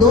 2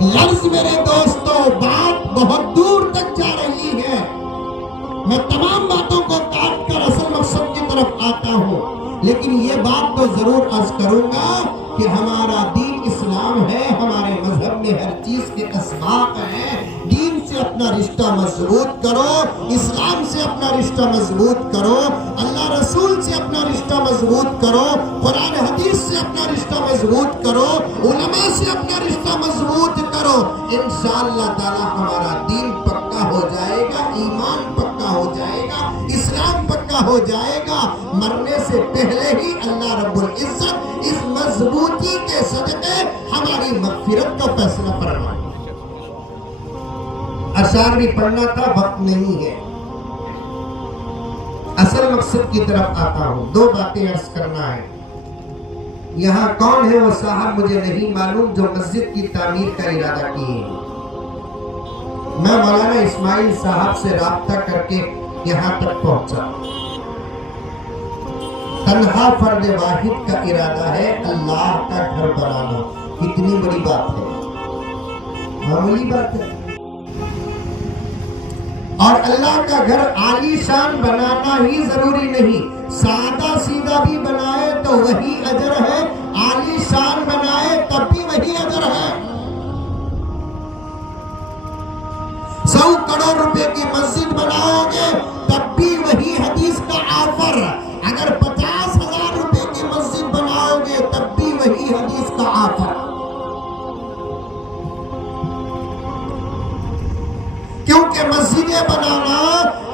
لفظ میرے دوستوں بات بہت دور تک جا رہی ہے، میں تمام باتوں کو کاٹ کر اصل مقصد کی طرف آتا ہوں، لیکن یہ بات تو ضرور عرض کروں گا کہ ہمارا دین اسلام ہے، ہمارے مذہب میں ہر چیز کے اسباق ہیں۔ دین سے اپنا رشتہ مضبوط کرو، اسلام سے اپنا رشتہ مضبوط کرو، اللہ رسول سے اپنا رشتہ مضبوط کرو، قرآن حدیث سے اپنا رشتہ مضبوط کرو، علماء سے اپنا رشتہ مضبوط کرو، انشاءاللہ تعالی ہمارا دین پکا ہو جائے گا، ایمان پکا ہو جائے گا، اسلام پکا ہو جائے گا۔ مرنے سے پہلے ہی اللہ رب العزت اس مضبوطی کے صدقے ہماری مغفرت کا فیصلہ فرمائے۔ اشعار بھی پڑھنا تھا، وقت نہیں ہے، اصل مقصد کی طرف آتا ہوں۔ دو باتیں عرض کرنا ہے۔ یہاں کون ہے وہ صاحب مجھے نہیں معلوم جو مسجد کی تعمیر کا ارادہ کیے؟ میں مولانا اسماعیل صاحب سے رابطہ کر کے یہاں تک پہنچا۔ تنہا فرد واحد کا ارادہ ہے اللہ کا گھر بنانا، کتنی بڑی بات ہے، معمولی بات ہے۔ اور اللہ کا گھر عالی شان بنانا ہی ضروری نہیں، سادہ سیدھا بھی بنائے تو وہی اجر ہے، عالی شان بنائے تب بھی وہی اجر ہے۔ 100 کروڑ روپے کی مسجد بناؤ گے تب بھی وہی حدیث کا آفر، اگر 50,000 روپے کی مسجد بناؤ گے تب بھی وہی حدیث کا آفر۔ کیونکہ مسجدیں بنانا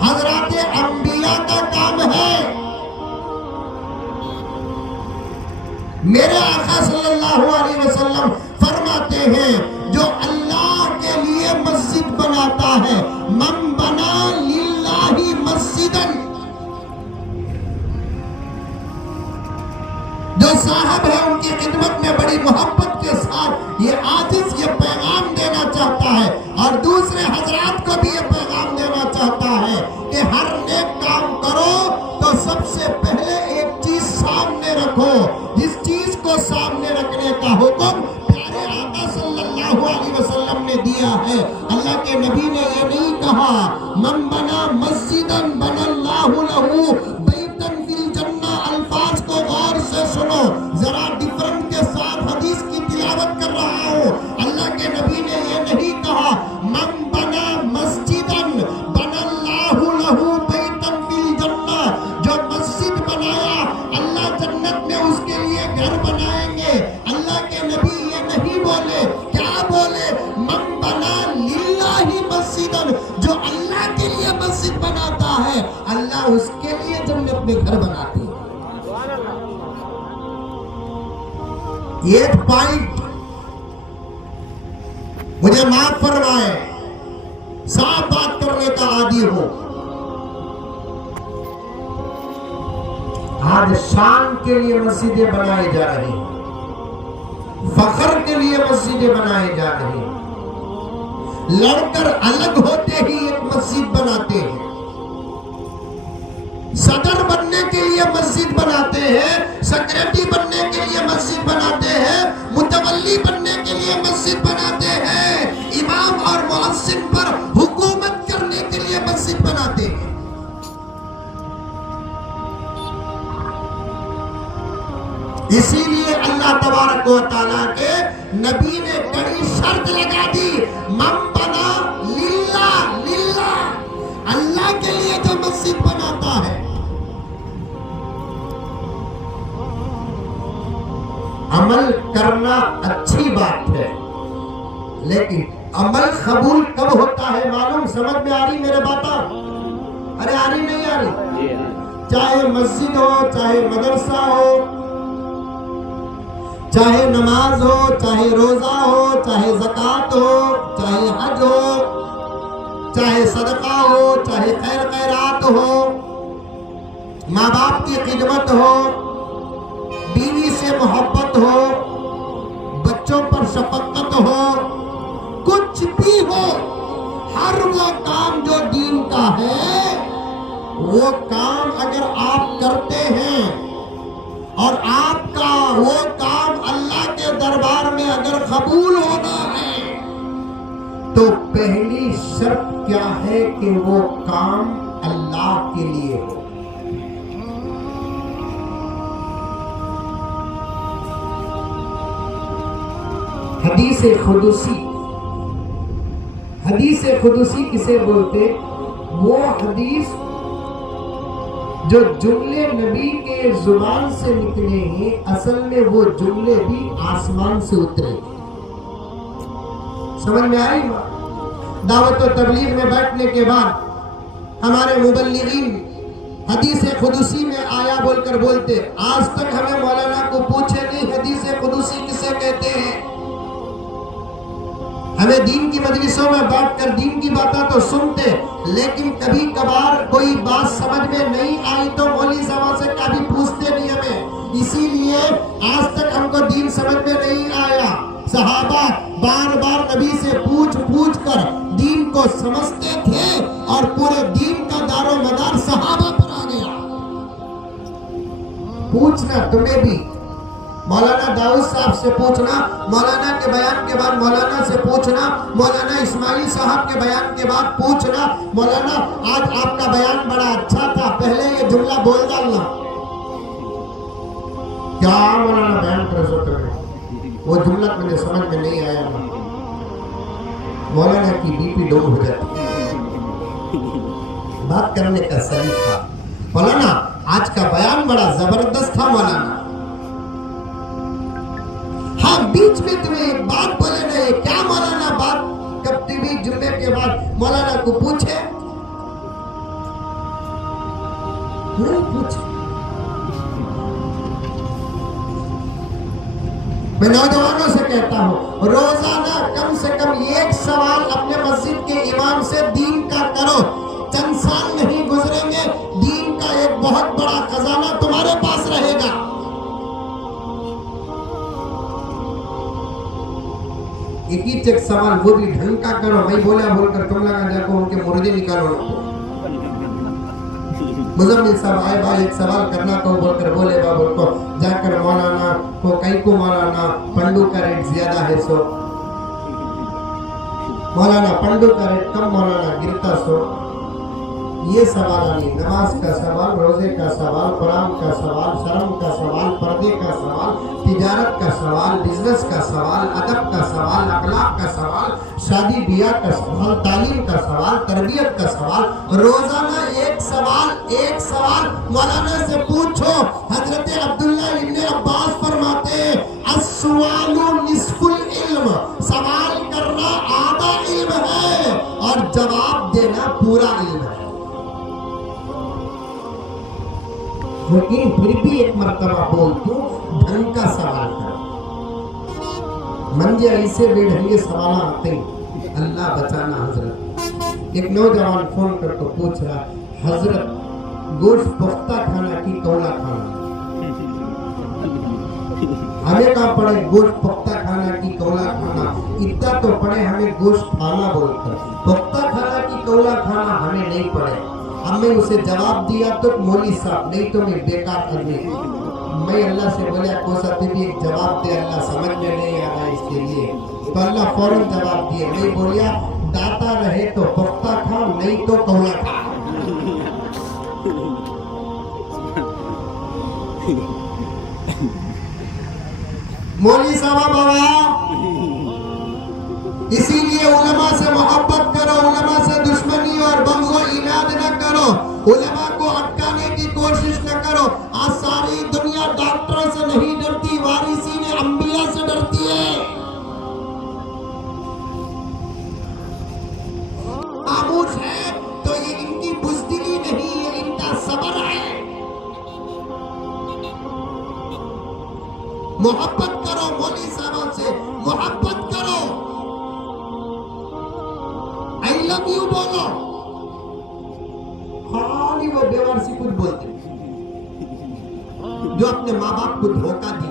حضرات انبیاء کا کام ہے۔ میرے آقا صلی اللہ علیہ وسلم فرماتے ہیں جو اللہ کے لیے مسجد بناتا ہے، من بنا للہ مسجداً، جو صاحب ہے ان کی خدمت میں بڑی محبت کے ساتھ یہ عاجز یہ پیغام دینا چاہتا ہے، اور دوسرے حضرات کو بھی یہ پیغام دینا چاہتا ہے کہ ہر نیک کام کرو تو سب سے پہلے ایک چیز سامنے رکھو، جس چیز کو سامنے رکھنے کا حکم پیارے آقا صلی اللہ علیہ وسلم نے دیا ہے۔ اللہ کے نبی نے یہ نہیں کہا من بنا مسجداً بنا اللہ لہو بیتاً فی الجنہ، الفاظ کو غور سے سنو، ذرا ڈفرنٹ کے ساتھ حدیث کی تلاوت کر رہا ہوں۔ اللہ کے نبی نے یہ نہیں کہا من بنا مسجداً بنا اللہ لہو بیتاً فی الجنہ، جو مسجد بنایا اللہ جنت میں اس کے لیے گھر بنائیں گے۔ اللہ کے نبی یہ نہیں بولے، کیا بولے؟ من بنا للہ مسجداً، جو اللہ کے لیے مسجد بناتا ہے اللہ اس کے لیے جنت میں گھر بناتے ہیں۔ ایک پوائنٹ مجھے معاف فرمائے، صاف بات کرنے کا عادی ہو۔ آج شان کے لیے مسجدیں بنائی جا رہی ہیں، فخر کے لیے مسجدیں بنائی جا رہی ہیں، لڑ کر الگ ہوتے ہی ایک مسجد بناتے ہیں، صدر بننے کے لیے مسجد بناتے ہیں، سیکریٹری بننے کے لیے مسجد بناتے ہیں، متولی بننے کے لیے مسجد بناتے ہیں، امام اور مؤذن پر حکومت کرنے کے لیے مسجد بناتے ہیں۔ اسی لیے اللہ تبارک و تعالیٰ کے نبی نے کڑی شرط لگا دی، من بنا للہ، للہ، اللہ کے لیے جو مسجد بناتا ہے۔ عمل کرنا اچھی بات ہے، لیکن عمل قبول کب ہوتا ہے معلوم؟ سمجھ میں آ رہی میرے باتاں؟ ارے آ رہی نہیں آ رہی؟ چاہے مسجد ہو، چاہے مدرسہ ہو، چاہے نماز ہو، چاہے روزہ ہو، چاہے زکوٰۃ ہو، چاہے حج ہو، چاہے صدقہ ہو، چاہے خیر خیرات ہو، ماں باپ کی خدمت ہو، بیوی سے محبت ہو، بچوں پر شفقت ہو، کچھ بھی ہو، ہر وہ کام جو دین کا ہے وہ کام اگر آپ کرتے ہیں اور آپ کا وہ کام اللہ کے دربار میں اگر قبول ہونا ہے تو پہلی شرط کیا ہے کہ وہ کام اللہ کے لیے ہو. حدیث قدسی کسے بولتے؟ وہ حدیث جو جملے نبی کے زبان سے نکلے ہیں، اصل میں وہ جملے بھی آسمان سے اترے. سمجھ میں آئی؟ دعوت و تبلیغ میں بیٹھنے کے بعد ہمارے مبلغین حدیث قدسی میں آیا بول کر بولتے. آج تک ہمیں مولانا کو پوچھے نہیں حدیث قدسی کسے کہتے ہیں. ہمیں دین کی مجلسوں میں بیٹھ کر دین کی باتیں تو سنتے، لیکن کبھی کبھار کوئی بات سمجھ میں نہیں آئی تو مولوی صاحب سے کبھی پوچھتے نہیں ہمیں. اسی لیے آج تک ہم کو دین سمجھ میں نہیں آیا. صحابہ بار بار نبی سے پوچھ کر دین کو سمجھتے تھے اور پورے دین کا دار و مدار صحابہ پر آ گیا. پوچھنا تمہیں بھی، مولانا داؤد صاحب سے پوچھنا، مولانا کے بیان کے بعد مولانا سے پوچھنا، مولانا اسماعیل صاحب کے بیان کے بعد پوچھنا، مولانا آج آپ کا بیان بڑا اچھا تھا، پہلے یہ جملہ بول ڈالنا. کیا مولانا بیان کر سکتے ہیں؟ وہ جملہ مجھے سمجھ میں نہیں آیا. مولانا کی بی پی لو ہو جاتی. بات کرنے کا سلیقہ. مولانا آج کا بیان بڑا زبردست تھا مولانا. ہاں بیچ میں تمہیں ایک بات بولے نہیں. کیا مولانا بات؟ کب بھی جمعے کے بعد مولانا کو پوچھے نہیں پوچھے. میں نوجوانوں سے کہتا ہوں روزانہ کم سے کم ایک سوال اپنے مسجد کے امام سے دین کا کرو. چند سال نہیں گزریں گے دین کا ایک بہت بڑا خزانہ تمہارے پاس رہے گا. ایک سوال وہ بھی ڈھنگ کا کرو. میں بولا بول کر تم لگا جا کو ان کے مردے نکالو. مزمل صاحب آئے بھائی ایک سوال کرنا تو بول کر بولے بابا کو جا کر مولانا کو کئی کو مولانا پنڈو کا ریٹ زیادہ ہے سو مولانا پنڈو کا ریٹ کم مولانا گرتا سو. یہ سوال نہیں. نماز کا سوال، روزے کا سوال، قرآن کا سوال، شرم کا سوال، پردے کا سوال، تجارت کا سوال، بزنس کا سوال، ادب کا سوال، اخلاق کا سوال، شادی بیاہ کا سوال، تعلیم کا سوال، تربیت کا سوال. روزانہ ایک سوال مولانا سے پوچھو. حضرت عبداللہ ابن عباس فرماتے ہیں السوال نصف العلم. سوال کرنا آدھا علم ہے اور جواب دینا پورا علم ہے. لیکن پھر بھی ایک مرتبہ بول دوں ڈھنگ کا سوال کرو. منجے ایسے بے ڈھنگے سوال آتے ہیں. اللہ بچانا. حضرت ایک نوجوان فون کر تو پوچھ رہا حضرت گوشت پختہ کھانا کی کولا کھانا؟ ہمیں کہاں پڑے گوشت پختہ کھانا کی کولا کھانا. اتنا تو پڑے ہمیں گوشت کھانا بول کر. پختہ کھانا کی کولا کھانا ہمیں نہیں پڑے. ہم نے اسے جواب دیا تو مولوی صاحب نہیں تو میں بیکار کرنے. میں اللہ سے بولیا کوسا تو بھی ایک جواب دے. اللہ سمجھ میں نہیں آ رہا اس کے لیے تو اللہ فوراً جواب دیے. میں بولیا داتا رہے تو پختہ کھا نہیں تو کولا کھا. مولوی صاحب بابا اسی لیے علماء سے محبت کرو، علماء سے دشمنی اور بغض و عناد نہ کرو، علماء کو اٹکانے کی کوشش نہ کرو. آج ساری دنیا ڈاکٹروں سے نہیں ڈرتی، وارثین انبیاء سے ڈرتی ہے. خاموش ہے تو یہ ان کی بزدلی نہیں، یہ ان کا صبر ہے. محبت کرو مولوی صاحب سے، محبت کرو. I love you بولو. خالی وہ بیوارسی کچھ بولتے جو اپنے ماں باپ کو دھوکہ دی،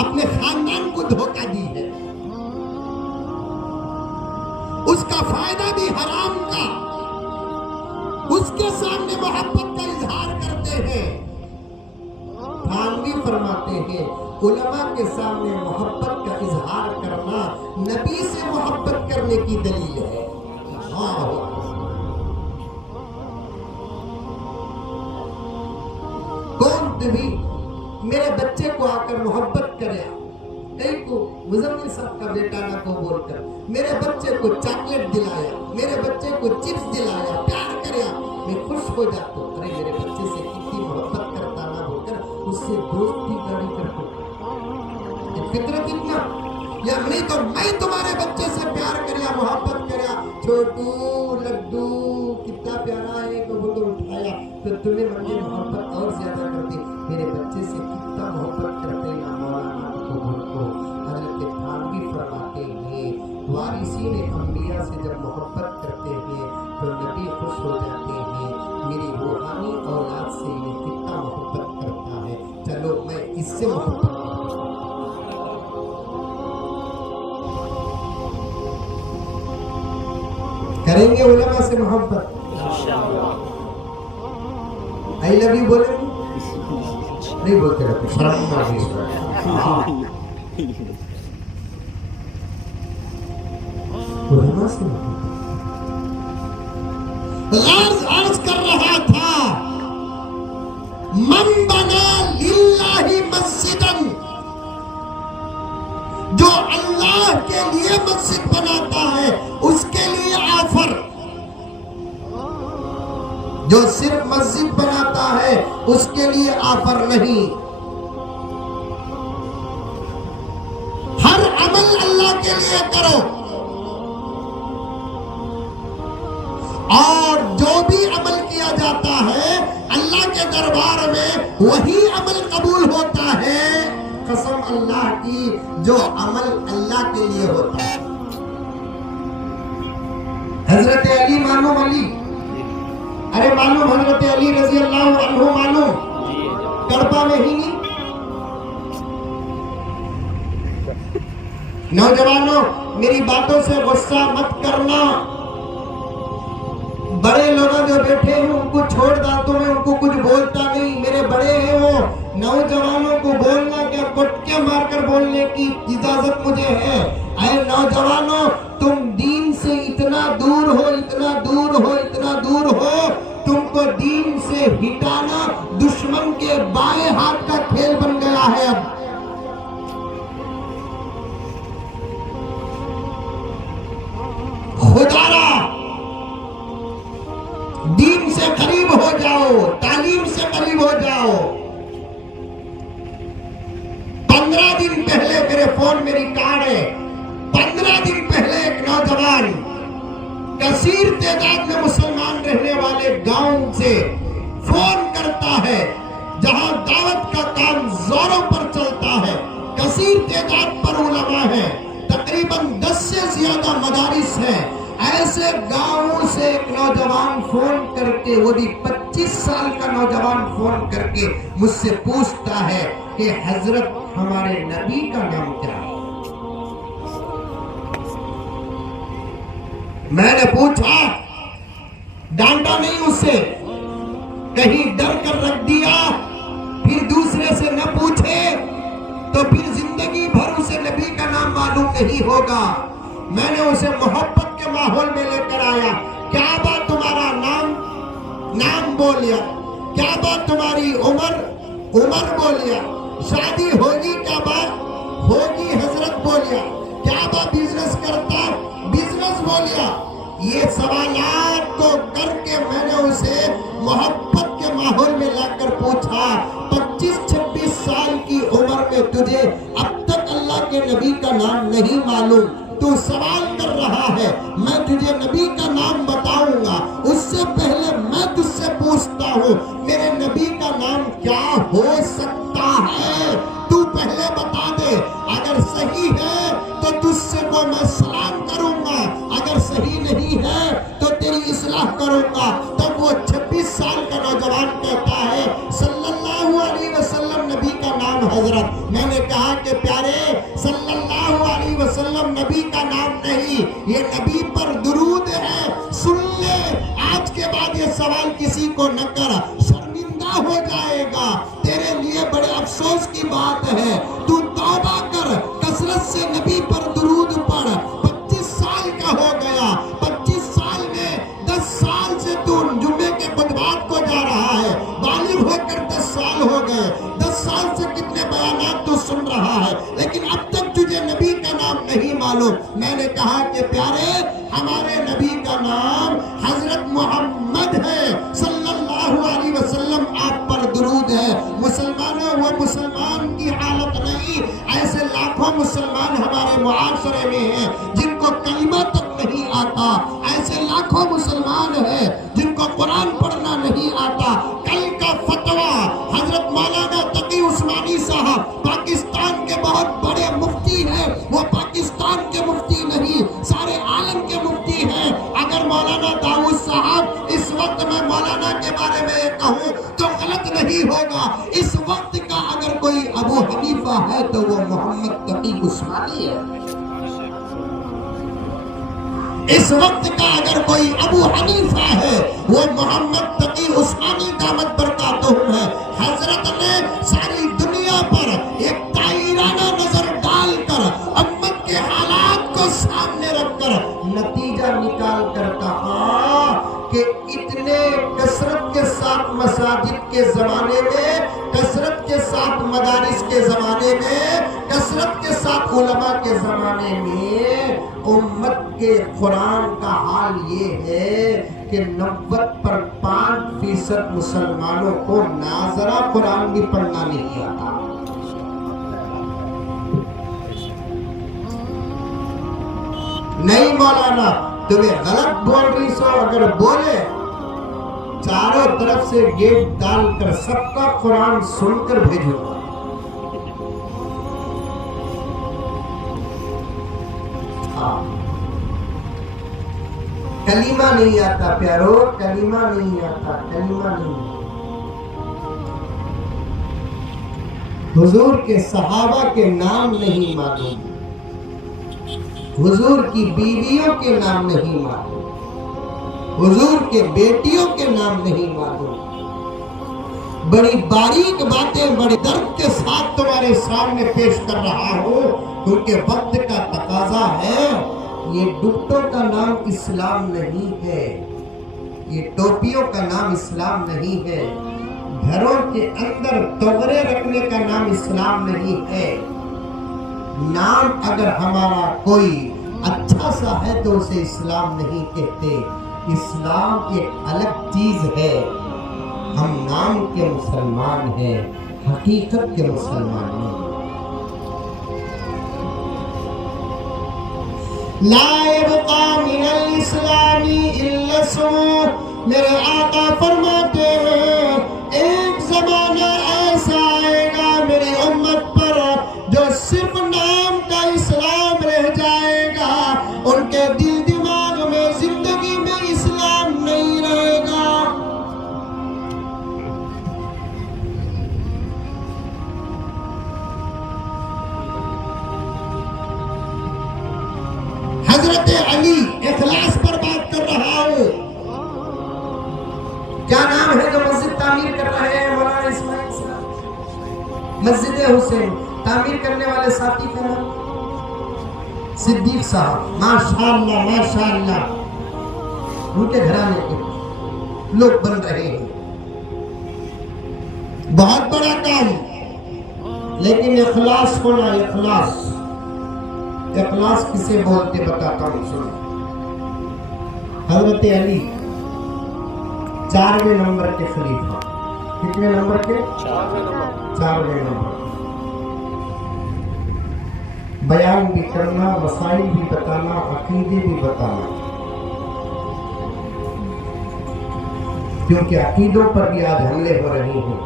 اپنے خاندان کو دھوکہ دی ہے، اس کا فائدہ بھی حرام کا، اس کے سامنے محبت کا اظہار کرتے ہیں. تھانوی فرماتے ہیں علماء کے سامنے محبت کا اظہار کرنا نبی سے محبت کرنے کی دلیل ہے. کون بھی میرے بچے کو آ کر محبت کرے، کئی کو مزمل صاحب کا بیٹا نہ کو بول کر میرے بچے کو چاکلیٹ دلایا، میرے بچے کو چپس دلایا، پیار کریا، میں خوش ہو جاتا ہوں. ارے میرے بچے سے کتنی محبت کرتا نہ بول کر اس سے دوستی گاڑی کرتا ہوں. فطرت اتنا یا نہیں تو میں تمہارے بچے سے پیار کریا، محبت کریا، چھوٹو لڈو کتنا پیارا ہے کو اٹھایا تو تمہیں مجھے محبت اور زیادہ کرتی. میرے بچے سے کتنا محبت کرتے ہیں مولانا کو. حضرت تھانوی فرماتے ہیں وارثین انبیاء سے جب محبت کرتے ہیں تو نبی خوش ہو جاتے ہیں. میری روحانی اولاد سے یہ کتنا محبت کرتا ہے، چلو میں اس سے محبت کریں گے. علماء سے محبت آئی لو یو بولیں گے نہیں بولتے رہتے شرم علماء سے عرض کر رہا تھا من بنا للہ مسجدن، جو اللہ کے لیے مسجد بناتا ہے اس کے لیے آفر، جو صرف مسجد بناتا ہے اس کے لیے آفر نہیں. ہر عمل اللہ کے لیے کرو اور جو بھی عمل کیا جاتا ہے اللہ کے دربار میں وہی عمل قبول ہوتا ہے. قسم اللہ کی جو عمل اللہ کے لیے ہوتا ہے. حضرت علی معلوم علی، ارے معلوم حضرت علی رضی اللہ عنہ معلوم کڑپا میں ہی نہیں. نوجوانوں میری باتوں سے غصہ مت کرنا، بڑے لوگ جو بیٹھے ہیں ان کو چھوڑ داتوں میں ان کو کچھ بولتا نہیں، میرے بڑے ہیں وہ. نوجوانوں کو بولنا کیا کٹکے مار کر بولنے کی اجازت مجھے ہے. اے نوجوانوں تم دین سے اتنا دور ہو، اتنا دور ہو، اتنا دور ہو، تم کو دین سے ہٹانا دشمن کے بائیں ہاتھ کا کھیل بن گیا ہے. اب خدا را دین سے قریب ہو جاؤ، تعلیم سے قریب ہو جاؤ. 15 دن پہلے میرے فون میں ریکارڈ ہے، 15 دن پہلے ایک نوجوان کثیر تعداد میں مسلمان رہنے والے گاؤں سے فون کرتا ہے جہاں دعوت کا کام زوروں پر چلتا ہے، کثیر تعداد پر علماء ہیں، تقریباً 10 سے زیادہ مدارس ہیں. ایسے گاؤں سے ایک نوجوان فون کر کے، وہ بھی 25 سال کا نوجوان فون کر کے مجھ سے پوچھتا ہے کہ حضرت ہمارے نبی کا نام کیا ہے؟ میں نے پوچھا، ڈانٹا نہیں اسے، کہیں ڈر کر رکھ دیا، پھر دوسرے سے نہ پوچھے تو پھر زندگی بھر اسے نبی کا نام معلوم نہیں ہوگا. میں نے اسے محبت کے ماحول میں لے کر آیا. کیا بات تمہارا نام بولیا، کیا بات تمہاری عمر بولیا، شادی ہوگی کیا بات ہوگی حضرت بولیا، کیا بات بزنس کرتا بزنس بولیا. یہ سوالات کو کر کے میں نے اسے محبت کے ماحول میں لا کر پوچھا 25-26 سال کی عمر میں تجھے اب تک اللہ کے نبی کا نام نہیں معلوم، تو سوال کر رہا ہے، میں تجھے نبی کا نام بتاؤں گا، اس سے پہلے میں تجھ سے پوچھتا ہوں میرے نبی کا نام کیا ہو سکتا ہے؟ تو پہلے بتا دے، اگر صحیح ہے تو تجھ سے کو میں سلام کروں گا، اگر صحیح نہیں ہے تو تیری اصلاح کروں گا. تب وہ 26 سال کا نوجوان کہتا ہے صلی اللہ علیہ وسلم نبی کا نام حضرت. میں نے کہا کہ پیارے صلی اللہ علیہ وسلم نبی کا نام نہیں، یہ نبی پر درود ہے. سن لے، آج کے بعد یہ سوال کسی کو نہ کر، شرمندہ ہو جائے گا. تیرے لیے بڑے افسوس کی کی بات ہے، تو توبہ کر، کثرت سے نبی پر درود پڑھ۔ 25 سال کا ہو گیا، 25 سال میں 10 سال سے تو جمعے کے خطبات کو جا رہا ہے، بالغ ہو کر 10 سال ہو گئے، 10 سال سے کتنے بیانات تو سن رہا ہے، لیکن اب تک تجھے نبی کا نام نہیں معلوم۔ میں نے کہا کہ پیارے، ہمارے نبی کا نام حضرت محمد ہے صلی اللہ علیہ وسلم، آپ پر درود ہے۔ مسلمانوں، وہ مسلمان کی حالت نہیں، ایسے لاکھوں مسلمان ہمارے معاشرے میں ہیں جن کو کلمہ تک نہیں آتا، ایسے لاکھوں مسلمان ہیں جن کو قرآن پڑھنا نہیں آتا۔ کل کا فتویٰ حضرت مولانا تقی عثمانی صاحب پاکستان کے بہت بڑے مفتی ہیں، وہ پاکستان کے مفتی نہیں، سارے عالم کے مفتی ہیں۔ اگر مولانا داؤد صاحب اس وقت میں مولانا کے بارے میں یہ کہوں تو غلط نہیں ہوگا۔ اس وقت کا اگر کوئی ابو حنیفہ ہے تو وہ محمد تقی عثمانی ہے۔ اس وقت کا اگر کوئی ابو حنیفہ ہے وہ محمد تقی عثمانی دامت برکاتہم ہے۔ حضرت نے ساری دنیا پر ایک دائرانہ نظر ڈال کر امت کے حالات کو سامنے رکھ کر نتیجہ نکال کر کہا کہ اتنے کثرت کے ساتھ مساجد کے زمانے میں، کثرت کے ساتھ مدارس کے زمانے میں، کثرت کے ساتھ علماء کے زمانے میں امت کے قرآن کا حال یہ ہے کہ 90% مسلمانوں کو ناظرہ قرآن بھی پڑھنا نہیں آتا۔ نہیں مولانا تمہیں غلط بول رہی سو، اگر بولے چاروں طرف سے گیٹ ڈال کر سب کا قرآن سن کر بھیجو گا۔ کلمہ نہیں آتا پیارو، کلمہ نہیں آتا، کلمہ نہیں۔ حضور کے صحابہ کے نام نہیں معلوم، حضور کی بیویوں کے نام نہیں معلوم، حضور کے بیٹیوں کے نام نہیں معلوم۔ بڑی باریک باتیں بڑے درد کے ساتھ تمہارے سامنے پیش کر رہا ہوں کیونکہ وقت کا تقاضا ہے۔ یہ ڈبٹوں کا نام اسلام نہیں ہے، یہ ٹوپیوں کا نام اسلام نہیں ہے، گھروں کے اندر توغرے رکھنے کا نام اسلام نہیں ہے۔ نام اگر ہمارا کوئی اچھا سا ہے تو اسے اسلام نہیں کہتے، اسلام ایک الگ چیز ہے۔ ہم نام کے مسلمان ہیں، حقیقت کے مسلمان ہیں۔ لا يبقى من الاسلام الا اسمه، میرے آقا فرماتے ہیں ایک زمانہ ایسا آئے گا میری امت پر جو صرف نام کا اسلام رہ جائے گا، ان کے دل دماغ میں زندگی میں اسلام نہیں رہے گا۔ حضرت علی اخلاص پر بات کر رہا ہوں۔ کیا نام ہے جو مسجد تعمیر کر رہے ہیں؟ مولانا اسماعیل صاحب۔ مسجد حسین تعمیر کرنے والے ساتھی کا نام صدیق صاحب، ماشاءاللہ ماشاءاللہ، ان کے گھرانے کے لوگ بن رہے ہیں، بہت بڑا کام۔ لیکن اخلاص ہونا، اخلاص اخلاص کسے بولتے بتاتا ہوں سنو۔ حضرت علی 4ویں نمبر کے خلیفہ، کتنے نمبر کے؟ 4ویں نمبر۔ بیان بھی کرنا، مسائل بھی بتانا، عقیدے بھی بتانا، کیونکہ عقیدوں پر بھی آج حملے ہو رہے ہیں۔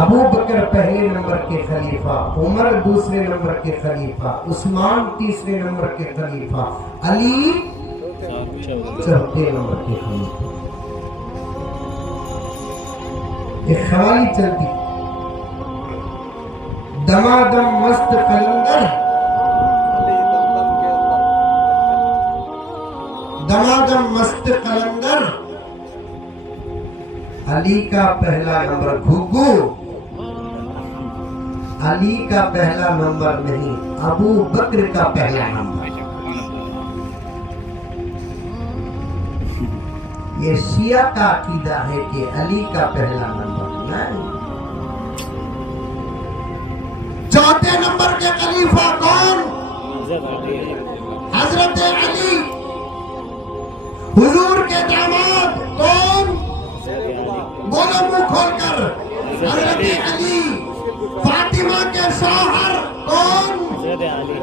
ابو بکر پہلے نمبر کے خلیفہ، عمر دوسرے نمبر کے خلیفہ، عثمان تیسرے نمبر کے خلیفہ، علی چوتھے نمبر کے خلیفہ۔ ایک خوالی چلتی، دمادم مست قلندر، دمادم مست قلندر، علی کا پہلا نمبر گھگو، علی کا پہلا نمبر نہیں، ابو بکر کا پہلا نمبر. یہ شیعہ کا عقیدہ ہے کہ علی کا پہلا نمبر نہیں. چوتھے نمبر کے خلیفہ کون؟ حضرت علی. حضور کے داماد کون؟ بولو منہ کھول کر. حضرت علی. فاطمہ کے شوہر کون؟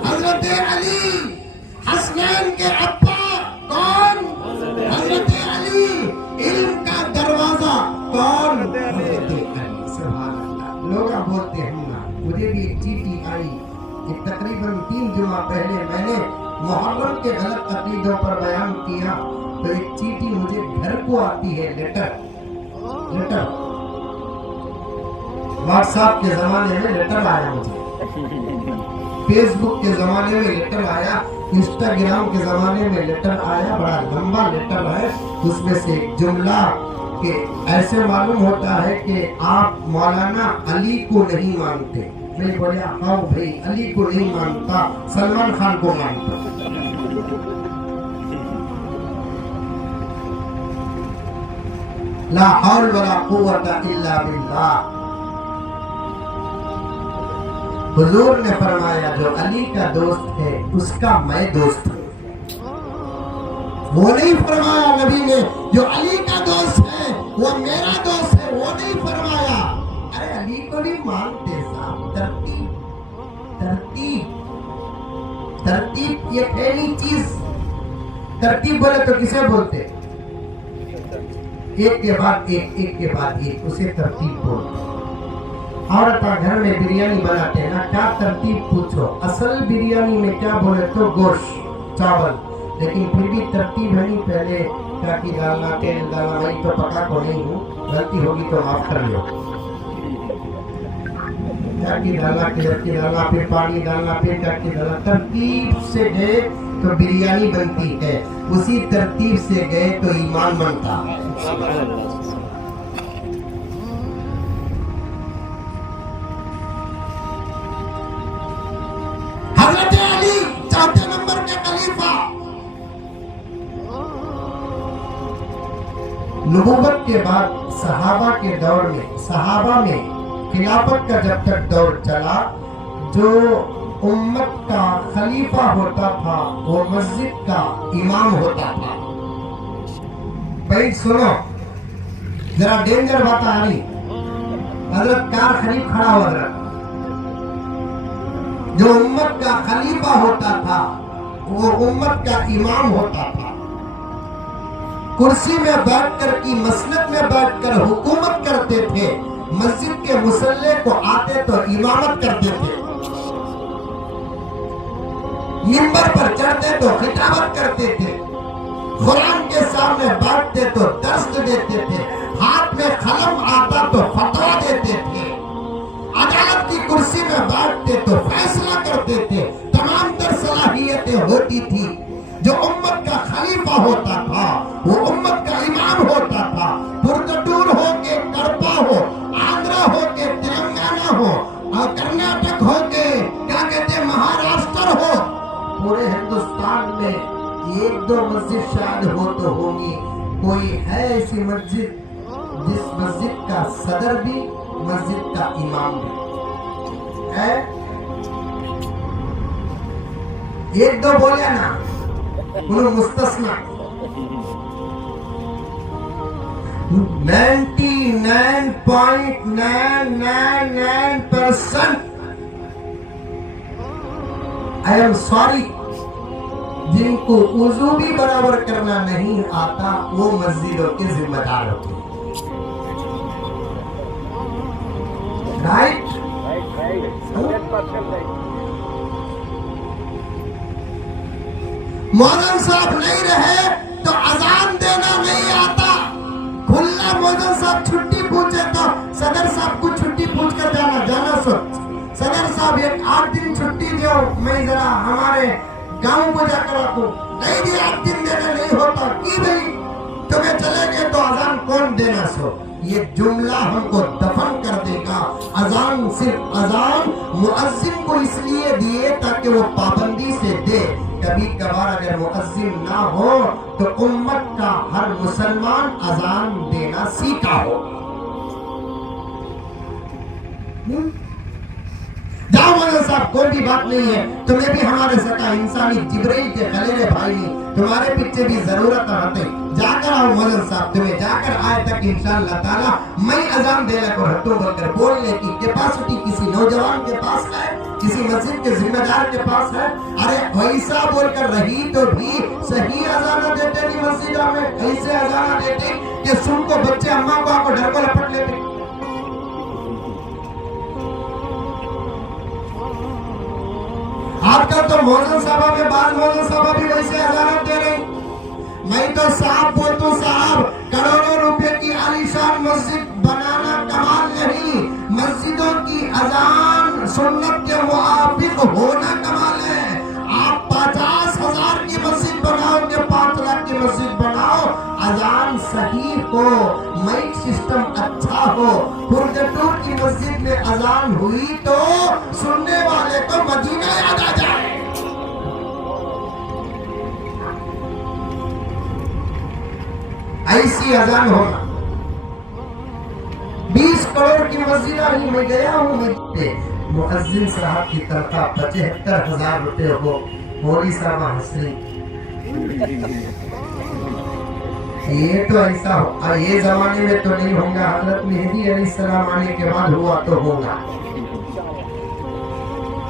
حضرت علی. حسنین کے ابا کون؟ حضرت علی. علم کا دروازہ کون؟ حضرت علی. سبحان اللہ. لوگ بولتے ہیں نا، مجھے بھی ایک چیٹھی آئی کہ تقریباً 3 جمعہ پہلے میں نے محرم کے غلط عقیدوں پر بیان کیا، تو ایک چیٹھی مجھے گھر کو آتی ہے، لیٹر. واٹس ایپ کے زمانے میں لیٹر آیا مجھے، فیس بک کے زمانے میں لیٹر آیا، انسٹاگرام کے زمانے میں لیٹر آیا. بڑا لمبا لیٹر ہے. اس میں سے ایک جملہ کہ ایسے معلوم ہوتا ہے کہ آپ مولانا علی کو نہیں مانتے. میں بولیا ہاں بھائی، علی کو نہیں مانتا، سلمان خان کو مانتا. لا حول ولا قوت الا باللہ. حضور نے فرمایا جو علی کا دوست ہے اس کا میں دوست ہوں. وہ نہیں فرمایا نبی نے جو علی کا دوست ہے وہ میرا دوست ہے، وہ نہیں فرمایا. ارے علی کو نہیں مانتے صاحب. ترتیب یہ پہلی چیز. ترتیب بولے تو کسے بولتے؟ ایک کے بعد ایک اسے ترتیب بولتے. عورت گھر میں بریانی بناتے ہیں نا، کیا ترتیب پوچھو. اصل بریانی میں کیا بولے تو گوشت چاول، لیکن پھر بھی ترتیب ہے نہیں. پہلے کیا کی ڈالنا، تیل ڈالنا. میں تو پکا کو نہیں ہوں، غلطی ہوگی تو معاف کر لو. کیا کی ڈالنا، کدھر کی ڈالنا، پھر پانی ڈالنا، پھر کیا کی ڈالنا. ترتیب سے گئے تو بریانی بنتی ہے، اسی ترتیب سے گئے تو ایمان بنتا ہے. حضرت علی چوتھے نمبر کے خلیفہ. نبوت کے بعد صحابہ کے دور میں، صحابہ میں خلافت کا جب تک دور چلا، جو امت کا خلیفہ ہوتا تھا وہ مسجد کا امام ہوتا تھا. بھائی سنو، ذرا ڈینجر بات آ رہی. حضرت کار خلیف کھڑا ہو. حضرت جو امت کا خلیفہ ہوتا تھا وہ امت کا امام ہوتا تھا. کرسی میں بیٹھ کر کی مسند میں بیٹھ کر حکومت کرتے تھے. مسجد کے مصلی کو آتے تو امامت کرتے تھے. منبر پر چڑھتے تو خطابت کرتے تھے. قرآن کے سامنے بیٹھتے تو درس دیتے تھے. ہاتھ میں قلم آتا تو فتویٰ دیتے تھے. عدالت کی کرسی میں بیٹھتے تو فیصلہ کرتے تھے. تمام تر صلاحیتیں ہوتی تھی. جو امت کا خلیفہ ہوتا تھا وہ امت کا امام ہوتا تھا. پرگٹور ہو کے کڑپا ہو، آندھرا ہو کے تلنگانہ ہو، اور کرناٹک ہو کے کیا کہتے مہاراشٹر ہو، پورے ہندوستان میں 1-2 مسجد شاید ہو تو ہوگی. کوئی ہے ایسی مسجد جس مسجد کا صدر بھی مسجد کا امام بھی ہے؟ 1-2 بولے نا، انہوں مستثنا. 99.999% I am sorry، جن کو وضو بھی برابر کرنا نہیں آتا وہ مسجدوں کے ذمہ دار ہوتے ہیں. رائٹ؟ مولانا صاحب نہیں رہے تو اذان دینا نہیں آتا. کھلا مولانا صاحب چھٹی پوچھے تو صدر صاحب کو چھٹی پوچھ کر جانا سوچ. صدر صاحب 8 دن چھٹی دیو، میں ذرا ہمارے گاؤں کو جا کر آتا ہوں. نہیں دیا 8 دن دینا نہیں ہوتا. کی بھائی تمہیں چلے گئے تو اذان کون دینا سو. یہ جملہ ہم کو دفن کر دے گا. اذان صرف اذان مؤذن کو اس لیے دیے تاکہ وہ پابندی سے دے. کبھی کبھار اگر مؤذن نہ ہو تو امت کا ہر مسلمان اذان دینا سیکھا ہو. جاؤ مولانا صاحب کوئی بھی بات نہیں ہے, تمہیں بھی ہمارے سکا انسانی جبرائیل کے خلیل بھائی نہیں, تمہارے پیچھے بھی ضرورت آتے. جا کر آؤ مولانا صاحب, تمہیں جا کر آئے تک انشاءاللہ تعالی میں اذان دینے کو ہٹوں بول کر بولنے کی کیپاسٹی کسی نوجوان کے پاس ہے, کسی مسجد کے ذمہ دار کے پاس ہے. ارے ویسا بول کر رہی تو بھی صحیح اذان دیتے نہیں مسجدوں میں, ایسے اذان دیتے کہ سن کو بچے اماں کو آپ ڈر کو لپٹ لیتے. آج کل تو موزن صاحبہ میں بعض موزن صاحبہ بھی ویسے اذانت دے رہے. میں تو صاحب بولتا ہوں, صاحب کروڑوں روپے کی عالیشان مسجد بنانا کمال نہیں, مسجدوں کی اذان سنت کے موافق ہونا کمال ہے. آپ 50,000 کی مسجد بناؤ کہ 5 لاکھ کی مسجد بناؤ, اذان صحیح ہو, مائک سسٹم اچھا ہو. پرگٹور کی مسجد میں اذان ہوئی تو سننے والے کو مدینہ یاد آ جائے. ایسی اذان ہونا. 20 کروڑ کی مسجد ہی میں گیا ہوں, میں مؤذن صاحب کی تنخواہ 75,000 روپے ہو. مولوی صاحب حسنی یہ تو ایسا ہو, یہ زمانے میں تو نہیں ہوگا, حضرت مہدی علیہ السلام آنے کے بعد ہوا تو ہوگا.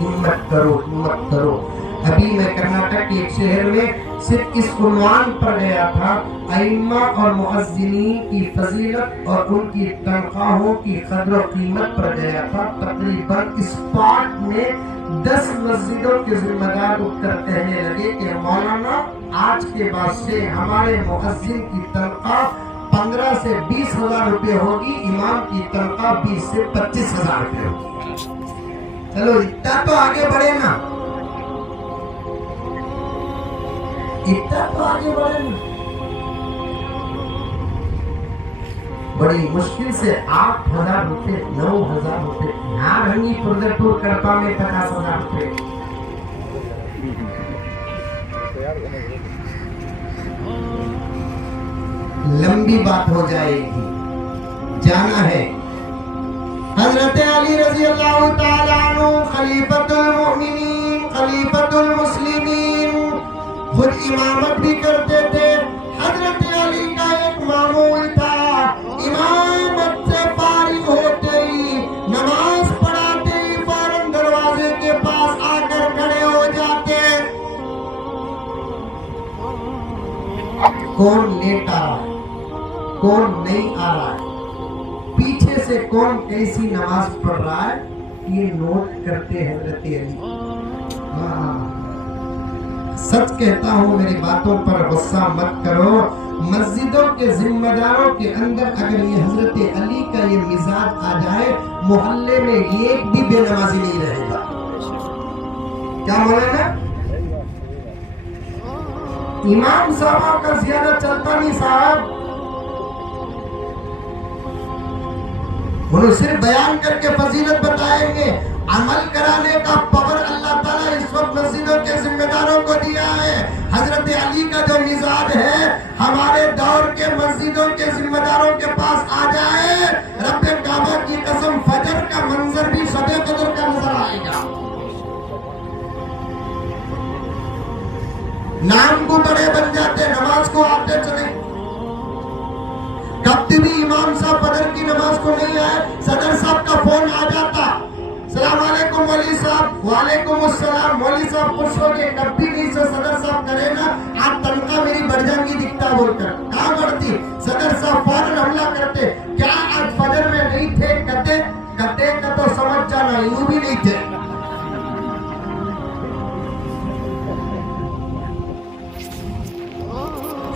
ہمت کرو, ہمت کرو. ابھی میں کرناٹک کے ایک شہر میں صرف اس عنوان پر گیا تھا, ائمہ اور مؤذنین کی فضیلت اور ان کی تنخواہوں کی قدر و قیمت پر گیا تھا. تقریباً اسپاٹ میں 10 مسجدوں کے ذمہ دار اٹھ کر کہنے لگے کہ مولانا آج کے بعد سے ہمارے مؤذن کی تنخواہ 15 سے 20,000 روپے ہوگی, امام کی تنخواہ 20 سے 25,000 روپے ہوگی. چلو اتنا تو آگے بڑھے نا, اتنا تو آگے بڑھے نا. بڑی مشکل سے 8,000 روپے 9,000 روپے یہاں رنگی پرگٹور کرپا میں 50,000 روپے. لمبی بات ہو جائے گی, جانا ہے. حضرت علی رضی اللہ تعالیٰ عنہ خلیفۃ المؤمنین, خلیفۃ المسلمین, خود امامت بھی کرتے تھے. حضرت علی کا ایک معمول تھا, امامت سے فارغ ہوتے ہی, نماز پڑھاتے ہی فوراً دروازے کے پاس آ کر کھڑے ہو جاتے. کون لیٹ آ رہا ہے, کون نہیں آ رہا ہے, پیچھے سے کون کیسی نماز پڑھ رہا ہے, یہ نوٹ کرتے حضرت علی. سچ کہتا ہوں, میری باتوں پر غصہ مت کرو. مسجدوں کے ذمہ داروں کے اندر اگر یہ حضرت علی کا یہ مزاج آ جائے, محلے میں ایک بھی بے نمازی نہیں رہے گا. کیا مولانا, امام صاحب کا زیادہ چلتا نہیں صاحب, انہوں صرف بیان کر کے فضیلت بتائیں گے. عمل کرانے کا پاور اللہ تعالیٰ اس وقت مسجدوں کے ذمہ داروں کو دیا ہے. حضرت علی کا جو مزاج ہے, ہمارے دور کے مسجدوں کے ذمہ داروں کے پاس آ جائے, رب کعبہ کی قسم فجر کا منظر بھی شب قدر کا نظر آئے گا. نام کو بڑے بن جاتے, نماز کو آتے چلے. کبھی بھی امام صاحب فجر کی نماز کو نہیں آئے, صدر صاحب کا فون آ جاتا, السلام علیکم مولوی صاحب. وعلیکم السلام. مولوی صاحب خوش ہو گئے, کبھی نہیں سے صدر صاحب کرے نا, آپ تنخواہ میری بڑھ جائے گی دکھتا بول کر. کہاں بڑھتی, صدر صاحب فوراً حملہ کرتے, کیا آج فجر میں نہیں تھے, کہتے کہتے کا تو سمجھ جانا, یوں بھی نہیں تھے.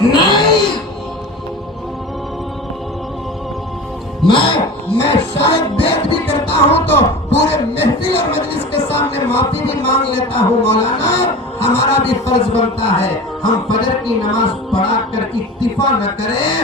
نہیں, میں شاید بیعت بھی کرتا ہوں تو پورے محفل اور مجلس کے سامنے معافی بھی مانگ لیتا ہوں. مولانا ہمارا بھی فرض بنتا ہے, ہم فجر کی نماز پڑھا کر اکتفا نہ کریں,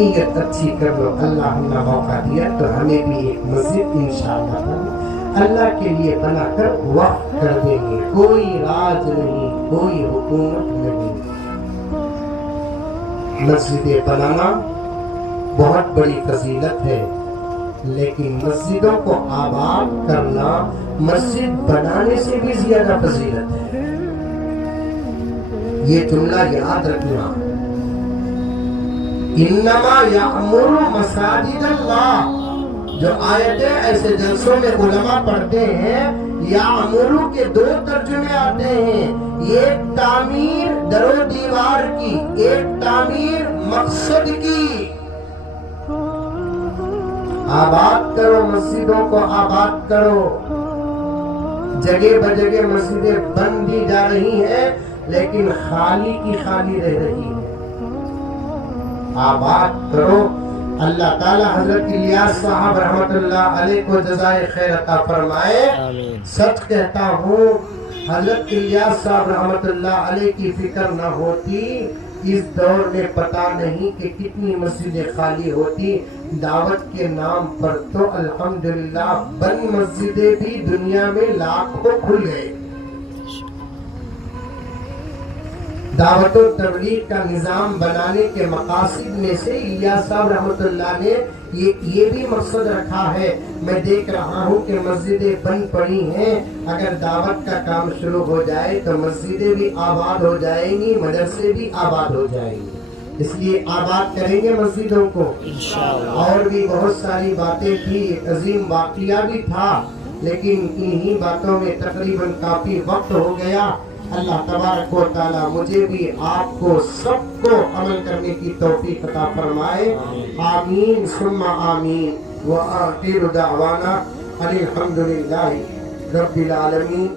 نیت اچھی کر لو. اللہ نے موقع دیا تو ہمیں بھی ایک مسجد انشاءاللہ اللہ کے لیے بنا کر وقف کر دیں گے. کوئی راج نہیں, کوئی حکومت نہیں. مسجدیں بنانا بہت بڑی فضیلت ہے, لیکن مسجدوں کو آباد کرنا مسجد بنانے سے بھی زیادہ فضیلت ہے. یہ جملہ یاد رکھنا. انما یعمر مساجد اللہ, جو آیتیں ایسے جلسوں میں علماء پڑھتے ہیں, یعمرو کے دو ترجمے آتے ہیں. ایک تعمیر در و دیوار کی, ایک تعمیر مقصد کی. آباد کرو, مسجدوں کو آباد کرو. جگہ بجگہ مسجدیں بن دی جا رہی ہیں لیکن خالی کی خالی رہ رہی ہے. آباد کرو. اللہ تعالی حضرت الیاس صاحب رحمت اللہ علیہ کو جزائے خیر عطا فرمائے. سچ کہتا ہوں, حضرت الیاس صاحب رحمت اللہ علیہ کی فکر نہ ہوتی, اس دور میں پتہ نہیں کہ کتنی مسجدیں خالی ہوتی. دعوت کے نام پر تو الحمدللہ بند مسجدیں بھی دنیا میں لاکھوں کھل گئے. دعوت و تبلیغ کا نظام بنانے کے مقاصد میں سے الیاس صاحب رحمت اللہ نے یہ بھی مقصد رکھا ہے. میں دیکھ رہا ہوں کہ مسجدیں بند پڑی ہیں, اگر دعوت کا کام شروع ہو جائے تو مسجدیں بھی آباد ہو جائیں گی, مدرسے بھی آباد ہو جائیں گی. اس لیے آباد کریں گے مسجدوں کو. اور بھی بہت ساری باتیں تھی, عظیم واقعہ بھی تھا, لیکن انہی باتوں میں تقریباً کافی وقت ہو گیا. اللہ تبارک و تعالی مجھے بھی آپ کو سب کو عمل کرنے کی توفیق عطا فرمائے. آمین ثم آمین. وآخر دعوانا الحمدللہ رب العالمین.